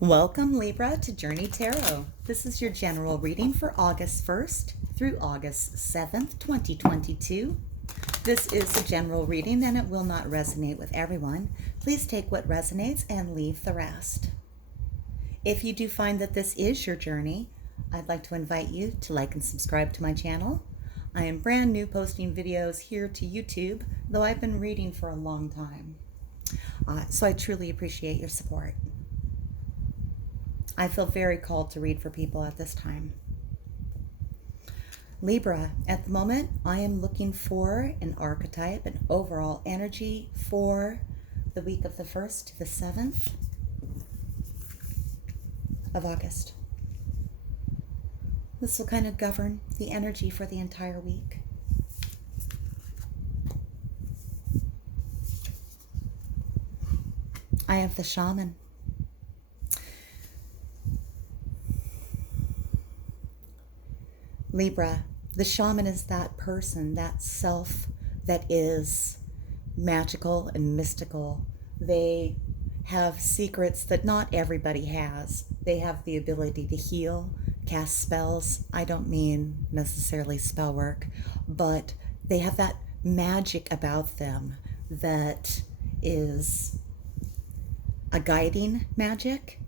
Welcome, Libra, to Journey Tarot. This is your general reading for August 1st through August 7th, 2022. This is a general reading and it will not resonate with everyone. Please take what resonates and leave the rest. If you do find that this is your journey, I'd like to invite you to like and subscribe to my channel. I am brand new posting videos here to YouTube, though I've been reading for a long time. So I truly appreciate your support. I feel very called to read for people at this time. Libra, at the moment, I am looking for an archetype, an overall energy for the week of the 1st to the 7th of August. This will kind of govern the energy for the entire week. I have the Shaman. Libra, the shaman is that person, that self that is magical and mystical. They have secrets that not everybody has. They have the ability to heal, cast spells. I don't mean necessarily spell work, but they have that magic about them that is a guiding magic.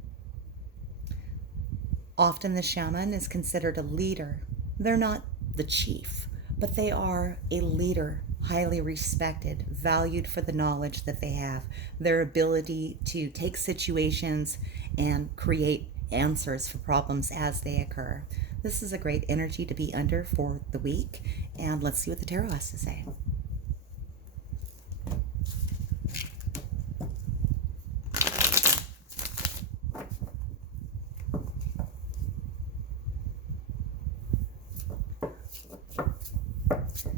Often the shaman is considered a leader. They're not the chief, but they are a leader, highly respected, valued for the knowledge that they have, their ability to take situations and create answers for problems as they occur. This is a great energy to be under for the week, and let's see what the tarot has to say.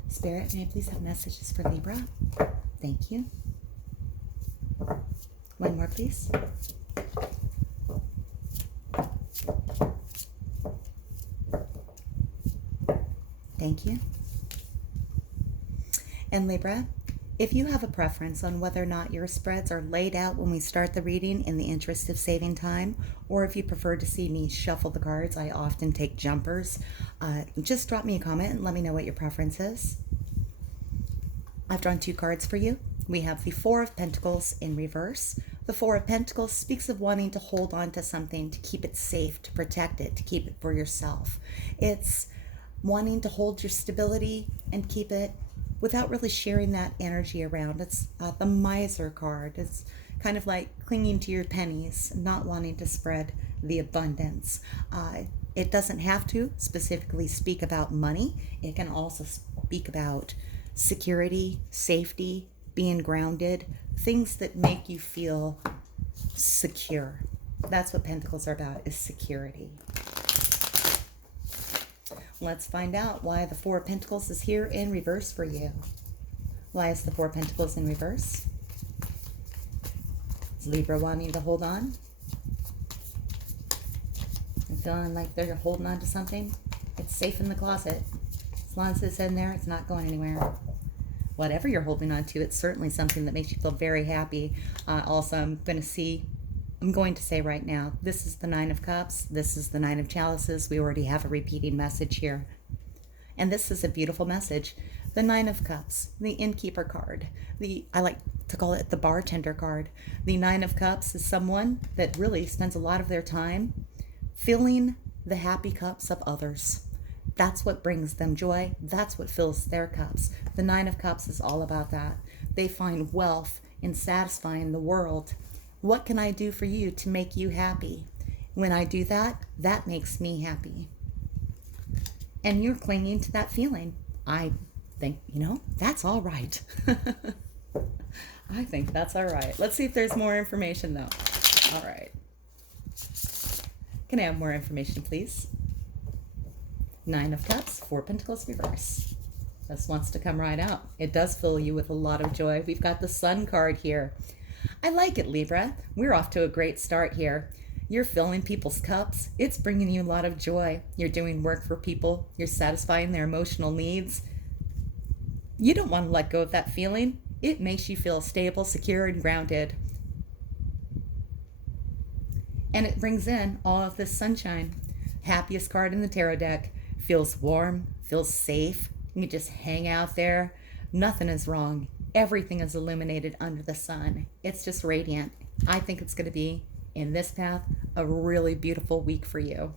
Spirit, may I please have messages for Libra? Thank you. One more, please. Thank you. And Libra, if you have a preference on whether or not your spreads are laid out when we start the reading in the interest of saving time, or if you prefer to see me shuffle the cards, I often take jumpers. Just drop me a comment and let me know what your preference is. I've drawn 2 cards for you. We have the Four of Pentacles in reverse. The Four of Pentacles speaks of wanting to hold on to something, to keep it safe, to protect it, to keep it for yourself. It's wanting to hold your stability and keep it without really sharing that energy around. It's the Miser card. It's kind of like clinging to your pennies, not wanting to spread the abundance. It doesn't have to specifically speak about money. It can also speak about security, safety, being grounded, things that make you feel secure. That's what Pentacles are about, is security. Let's find out why the Four of Pentacles is here in reverse for you. Why is the Four of Pentacles in reverse? Is Libra wanting to hold on? And feeling like they're holding on to something? It's safe in the closet. As long as it's in there, it's not going anywhere. Whatever you're holding on to, it's certainly something that makes you feel very happy. Also, I'm going to say right now, this is the Nine of Cups. This is the Nine of Chalices. We already have a repeating message here. And this is a beautiful message. The Nine of Cups, the innkeeper card. I like to call it the bartender card. The Nine of Cups is someone that really spends a lot of their time filling the happy cups of others. That's what brings them joy. That's what fills their cups. The Nine of Cups is all about that. They find wealth in satisfying the world. What can I do for you to make you happy? When I do that, that makes me happy. And you're clinging to that feeling. I think, that's all right. I think that's all right. Let's see if there's more information, though. All right. Can I have more information, please? Nine of Cups, Four of Pentacles reverse. This wants to come right out. It does fill you with a lot of joy. We've got the Sun card here. I like it, Libra. We're off to a great start here. You're filling people's cups. It's bringing you a lot of joy. You're doing work for people. You're satisfying their emotional needs. You don't want to let go of that feeling. It makes you feel stable, secure, and grounded. And it brings in all of this sunshine. Happiest card in the tarot deck. Feels warm, feels safe. You can just hang out there. Nothing is wrong. Everything is illuminated under the sun. It's just radiant. I think it's going to be, in this path, a really beautiful week for you.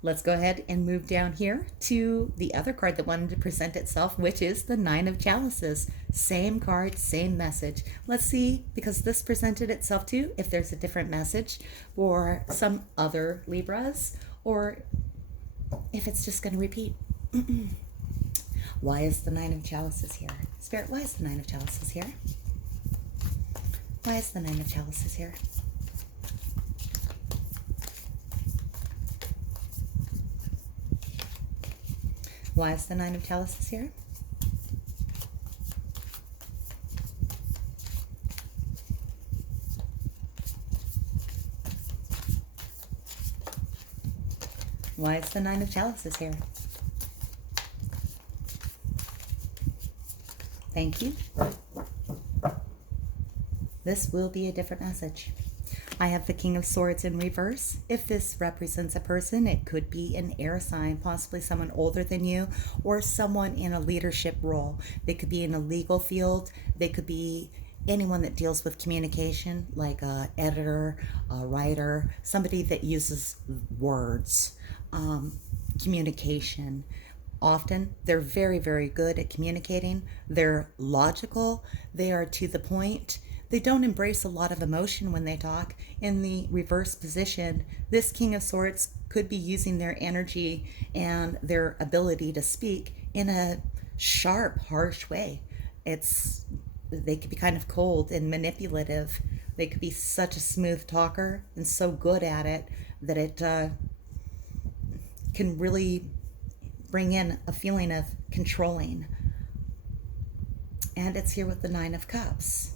Let's go ahead and move down here to the other card that wanted to present itself, which is the Nine of Chalices. Same card, same message. Let's see, because this presented itself too, if there's a different message for some other Libras, or if it's just going to repeat. Why is the Nine of Chalices here? Spirit, why is the Nine of Chalices here? Why is the Nine of Chalices here? Why is the Nine of Chalices here? Why is the Nine of Chalices here? Thank you. This will be a different message. I have the King of Swords in reverse. If this represents a person, it could be an air sign, possibly someone older than you, or someone in a leadership role. They could be in a legal field. They could be anyone that deals with communication, like an editor, a writer, somebody that uses words, communication. Often, they're very, very good at communicating. They're logical. They are to the point. They don't embrace a lot of emotion when they talk. In the reverse position, this King of Swords could be using their energy and their ability to speak in a sharp, harsh way. They could be kind of cold and manipulative. They could be such a smooth talker and so good at it that it can really bring in a feeling of controlling. And it's here with the Nine of Cups.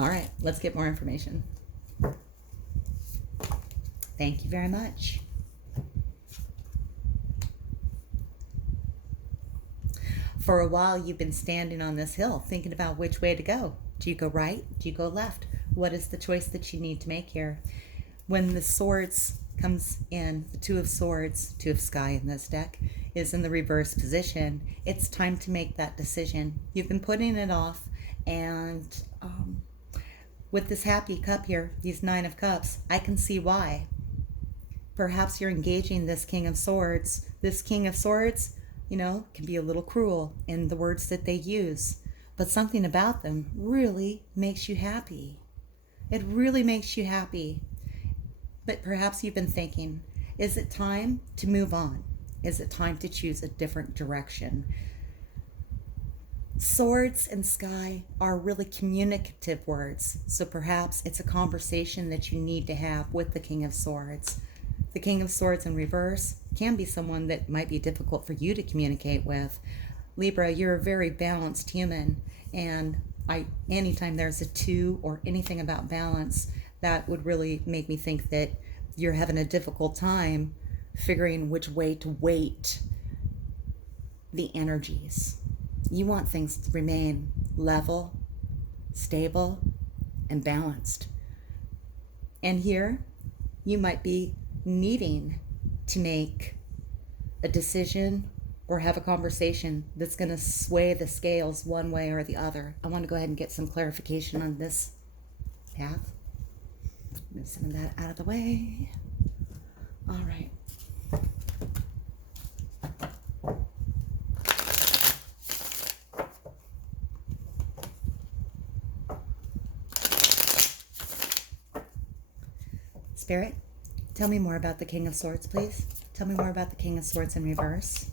All right, let's get more information. Thank you very much. For a while, you've been standing on this hill thinking about which way to go. Do you go right? Do you go left? What is the choice that you need to make here? When the swords comes in, the Two of Swords, Two of Sky in this deck, is in the reverse position, it's time to make that decision. You've been putting it off, and with this happy cup here, these Nine of Cups, I can see why. Perhaps you're engaging this King of Swords. This King of Swords, can be a little cruel in the words that they use, but something about them really makes you happy. It really makes you happy. But perhaps you've been thinking, is it time to move on? Is it time to choose a different direction? Swords and sky are really communicative words, so perhaps it's a conversation that you need to have with the King of Swords. The King of Swords in reverse can be someone that might be difficult for you to communicate with. Libra, you're a very balanced human, and anytime there's a two or anything about balance, that would really make me think that you're having a difficult time figuring which way to weight the energies. You want things to remain level, stable, and balanced. And here, you might be needing to make a decision or have a conversation that's going to sway the scales one way or the other. I want to go ahead and get some clarification on this path. Move some of that out of the way. All right. Spirit, tell me more about the King of Swords, please. Tell me more about the King of Swords in reverse.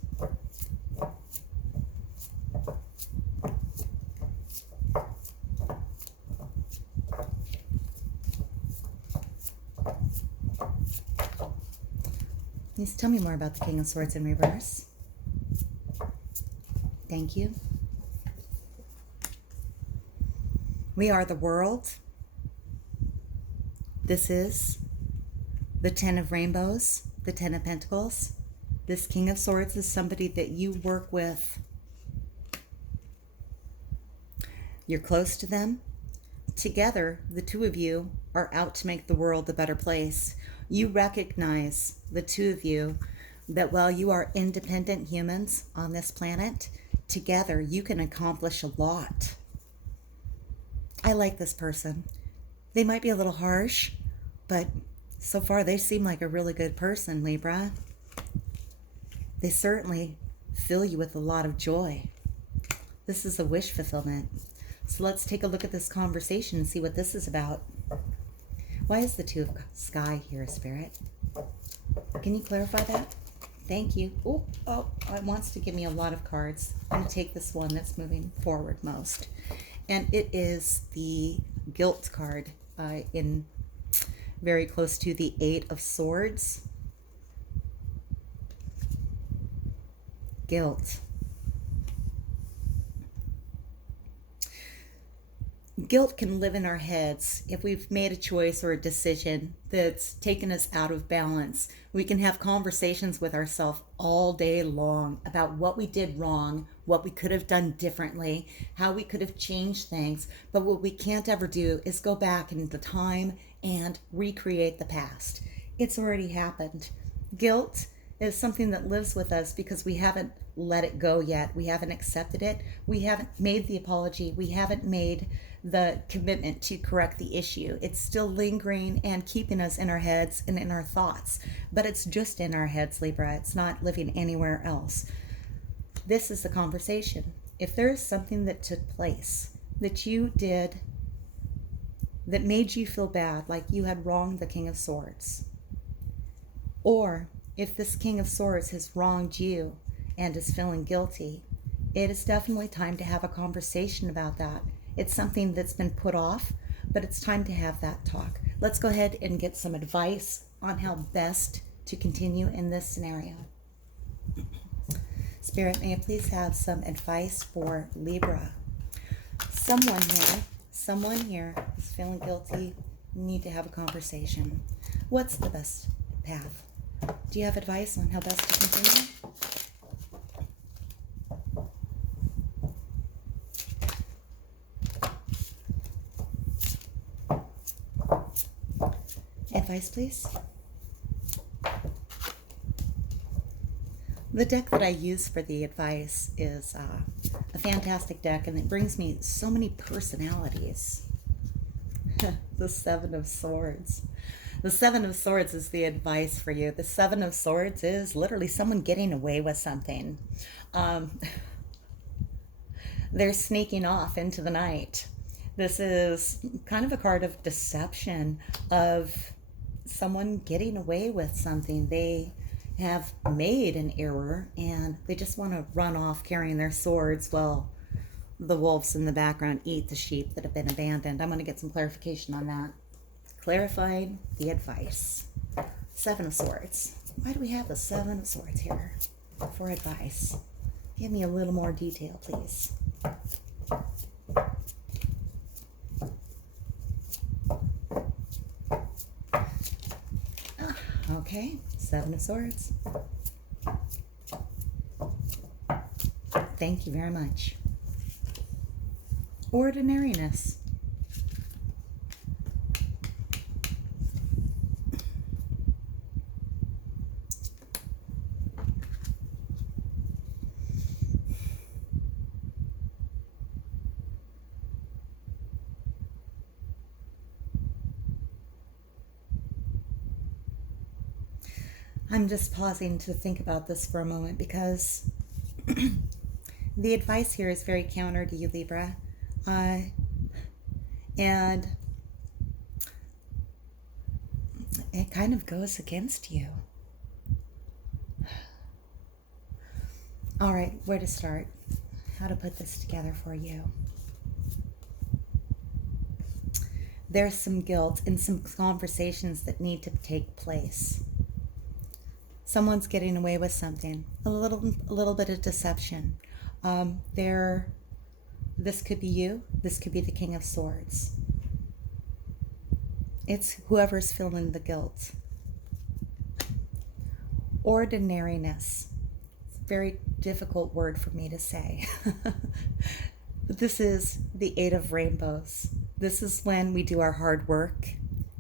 Please tell me more about the King of Swords in reverse. Thank you. We are the world. This is the Ten of Rainbows, the Ten of Pentacles. This King of Swords is somebody that you work with. You're close to them. together, the two of you are out to make the world a better place. You recognize, the two of you, that while you are independent humans on this planet, together you can accomplish a lot. I like this person. They might be a little harsh, but so far they seem like a really good person, Libra. They certainly fill you with a lot of joy. This is a wish fulfillment. So let's take a look at this conversation and see what this is about. Why is the Two of Sky here, Spirit? Can you clarify that? Thank you. Oh, it wants to give me a lot of cards. I'm going to take this one that's moving forward most. And it is the Guilt card, in very close to the Eight of Swords. Guilt. Guilt can live in our heads if we've made a choice or a decision that's taken us out of balance. We can have conversations with ourselves all day long about what we did wrong, what we could have done differently, how we could have changed things. But what we can't ever do is go back into time and recreate the past. It's already happened. Guilt is something that lives with us because we haven't let it go yet. We haven't accepted it. We haven't made the apology. We haven't made the commitment to correct the issue. It's still lingering and keeping us in our heads and in our thoughts. But it's just in our heads, Libra. It's not living anywhere else. This is the conversation. If there is something that took place that you did that made you feel bad, like you had wronged the King of Swords, or if this King of Swords has wronged you and is feeling guilty, it is definitely time to have a conversation about that. It's something that's been put off, but it's time to have that talk. Let's go ahead and get some advice on how best to continue in this scenario. Spirit, may I please have some advice for Libra? Someone here is feeling guilty, need to have a conversation. What's the best path? Do you have advice on how best to continue? Advice, please. The deck that I use for the advice is a fantastic deck, and it brings me so many personalities. The Seven of Swords. The Seven of Swords is the advice for you. The Seven of Swords is literally someone getting away with something. They're sneaking off into the night. This is kind of a card of deception, of someone getting away with something. They have made an error and they just want to run off carrying their swords while the wolves in the background eat the sheep that have been abandoned. I'm going to get some clarification on that. Clarifying the advice. Seven of Swords. Why do we have the Seven of Swords here for advice? Give me a little more detail, please. Okay, Seven of Swords. Thank you very much. Ordinariness. I'm just pausing to think about this for a moment because the advice here is very counter to you, Libra. And it kind of goes against you. All right, where to start? How to put this together for you? There's some guilt and some conversations that need to take place. Someone's getting away with something, a little bit of deception. This could be you. This could be the King of Swords. It's whoever's feeling the guilt. Ordinariness. It's a very difficult word for me to say. But this is the Eight of Rainbows. This is when we do our hard work.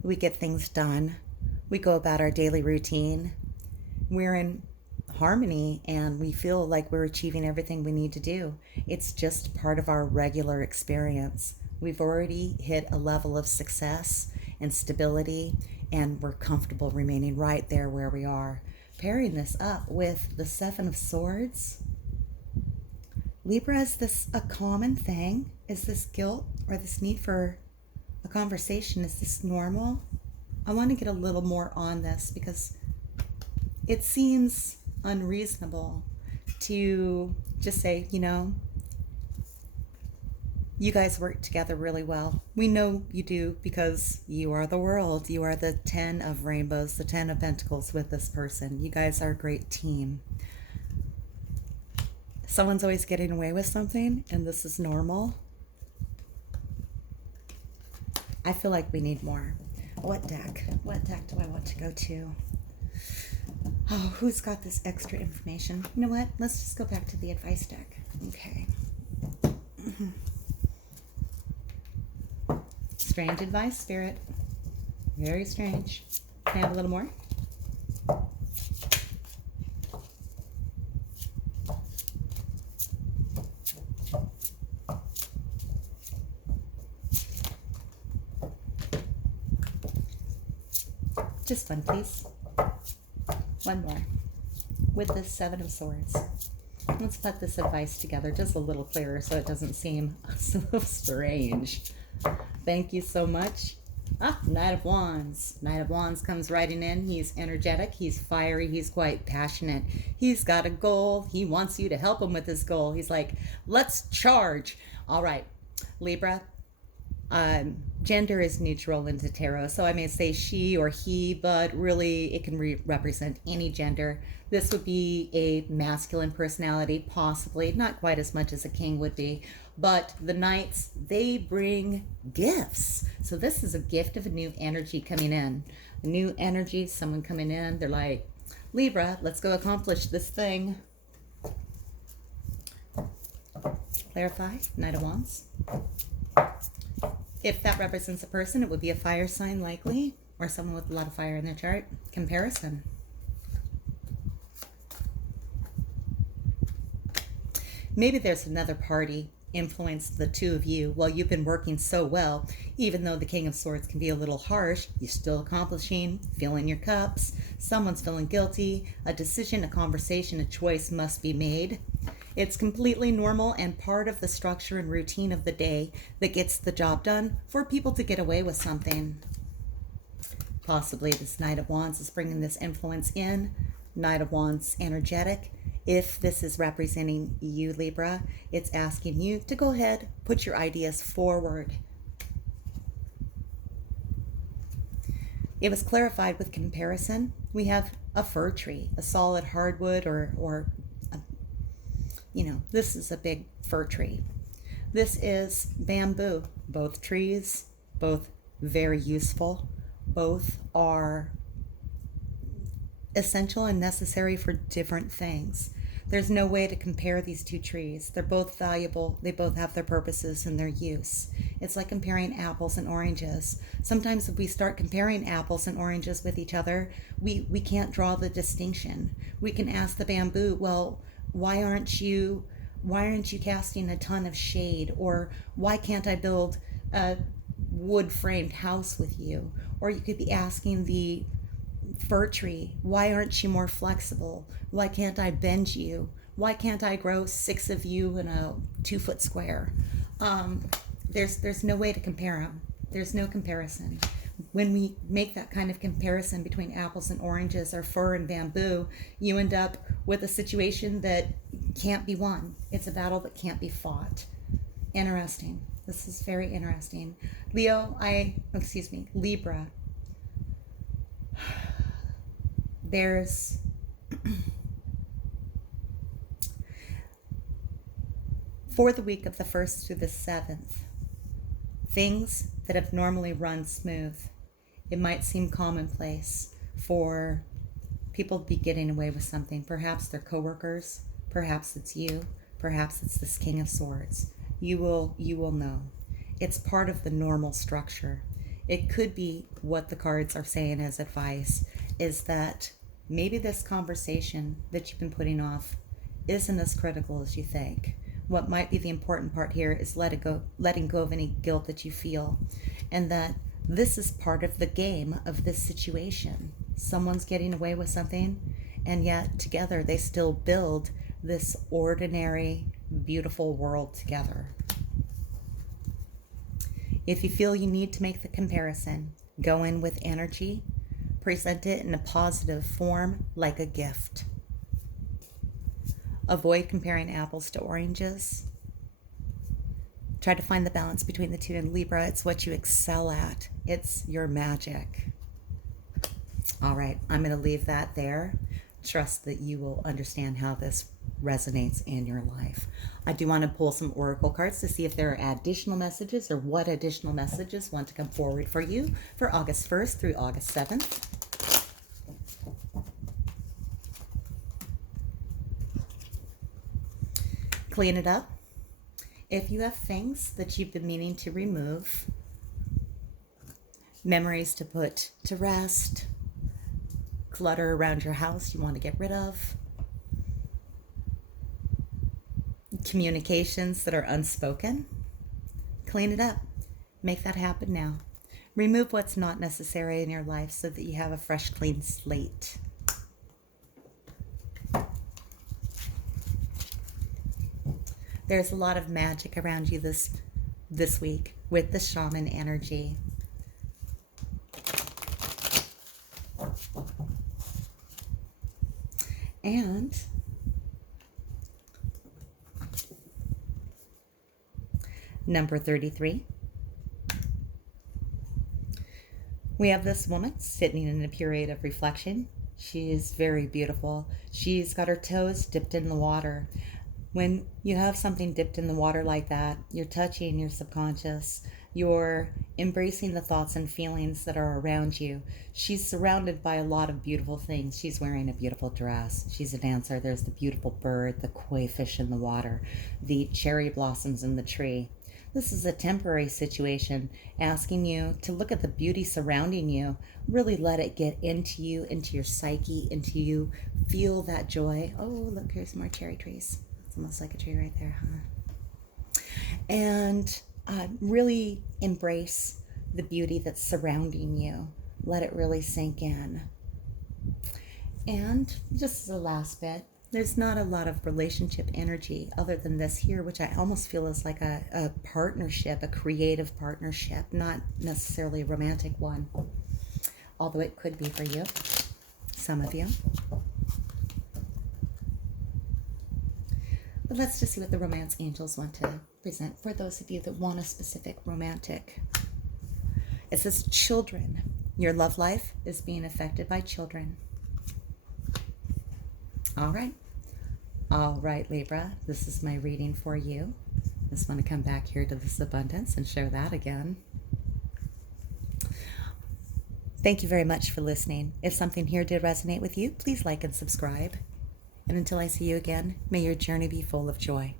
We get things done. We go about our daily routine. We're in harmony and we feel like we're achieving everything we need to do. It's just part of our regular experience. We've already hit a level of success and stability, and we're comfortable remaining right there where we are. Pairing this up with the Seven of Swords. Libra, is this a common thing? Is this guilt or this need for a conversation? Is this normal? I want to get a little more on this because it seems unreasonable to just say, you guys work together really well. We know you do because you are the world. You are the 10 of rainbows, the 10 of pentacles with this person. You guys are a great team. Someone's always getting away with something, and this is normal. I feel like we need more. What deck? What deck do I want to go to? Oh, who's got this extra information? You know what? Let's just go back to the advice deck. Okay. Strange advice, Spirit. Very strange. Can I have a little more? Just one, please. One more. With the Seven of Swords. Let's put this advice together just a little clearer so it doesn't seem so strange. Thank you so much. Knight of Wands. Knight of Wands comes riding in. He's energetic. He's fiery. He's quite passionate. He's got a goal. He wants you to help him with his goal. He's like, let's charge. All right, Libra. Gender is neutral into tarot, so I may say she or he, but really it can represent any gender. This would be a masculine personality, possibly, not quite as much as a king would be, but the knights, they bring gifts. So this is a gift of a new energy coming in. A new energy, someone coming in, they're like, Libra, let's go accomplish this thing. Clarify, Knight of Wands. If that represents a person, it would be a fire sign likely, or someone with a lot of fire in their chart. Comparison. Maybe there's another party influenced the two of you while you've been working so well. Even though the King of Swords can be a little harsh, you're still accomplishing, filling your cups. Someone's feeling guilty. A decision, a conversation, a choice must be made. It's completely normal and part of the structure and routine of the day that gets the job done for people to get away with something. Possibly this Knight of Wands is bringing this influence in. Knight of Wands energetic. If this is representing you, Libra, it's asking you to go ahead, put your ideas forward. It was clarified with comparison. We have a fir tree, a solid hardwood or this is a big fir tree. This is bamboo. Both trees, both very useful. Both are essential and necessary for different things. There's no way to compare these two trees. They're both valuable. They both have their purposes and their use. It's like comparing apples and oranges. Sometimes if we start comparing apples and oranges with each other, we can't draw the distinction. We can ask the bamboo, well, why aren't you casting a ton of shade? Or why can't I build a wood framed house with you? Or you could be asking the fir tree, why aren't you more flexible? Why can't I bend you? Why can't I grow 6 of you in a 2-foot square? There's no way to compare them. There's no comparison. When we make that kind of comparison between apples and oranges or fir and bamboo, you end up with a situation that can't be won. It's a battle that can't be fought. Interesting. This is very interesting. Libra. There's for the week of the 1st through the 7th, things that have normally run smooth. It might seem commonplace for people to be getting away with something. Perhaps they're coworkers, perhaps it's you, perhaps it's this King of Swords. You will know. It's part of the normal structure. It could be what the cards are saying as advice is that maybe this conversation that you've been putting off isn't as critical as you think. What might be the important part here is letting go of any guilt that you feel, and that this is part of the game of this situation. Someone's getting away with something, and yet together they still build this ordinary, beautiful world together. If you feel you need to make the comparison, go in with energy, present it in a positive form like a gift. Avoid comparing apples to oranges. Try to find the balance between the two. In Libra, it's what you excel at. It's your magic. All right, I'm going to leave that there. Trust that you will understand how this resonates in your life. I do want to pull some oracle cards to see if there are additional messages or what additional messages want to come forward for you for August 1st through August 7th. Clean it up. If you have things that you've been meaning to remove, memories to put to rest, clutter around your house you want to get rid of, communications that are unspoken, clean it up. Make that happen now. Remove what's not necessary in your life so that you have a fresh, clean slate. There's a lot of magic around you this week with the shaman energy. And number 33. We have this woman sitting in a period of reflection. She is very beautiful. She's got her toes dipped in the water. When you have something dipped in the water like that, you're touching your subconscious. You're embracing the thoughts and feelings that are around you. She's surrounded by a lot of beautiful things. She's wearing a beautiful dress. She's a dancer. There's the beautiful bird, the koi fish in the water, the cherry blossoms in the tree. This is a temporary situation, asking you to look at the beauty surrounding you. Really let it get into you, into your psyche, into you. Feel that joy. Oh, look, here's more cherry trees. It's almost like a tree right there, huh? And really embrace the beauty that's surrounding you. Let it really sink in. And just the last bit, there's not a lot of relationship energy other than this here, which I almost feel is like a partnership, a creative partnership, not necessarily a romantic one, although it could be for you, some of you. But let's just see what the romance angels want to present for those of you that want a specific romantic. It says children. Your love life is being affected by children. All right. All right, Libra. This is my reading for you. I just want to come back here to this abundance and show that again. Thank you very much for listening. If something here did resonate with you, please like and subscribe. And until I see you again, may your journey be full of joy.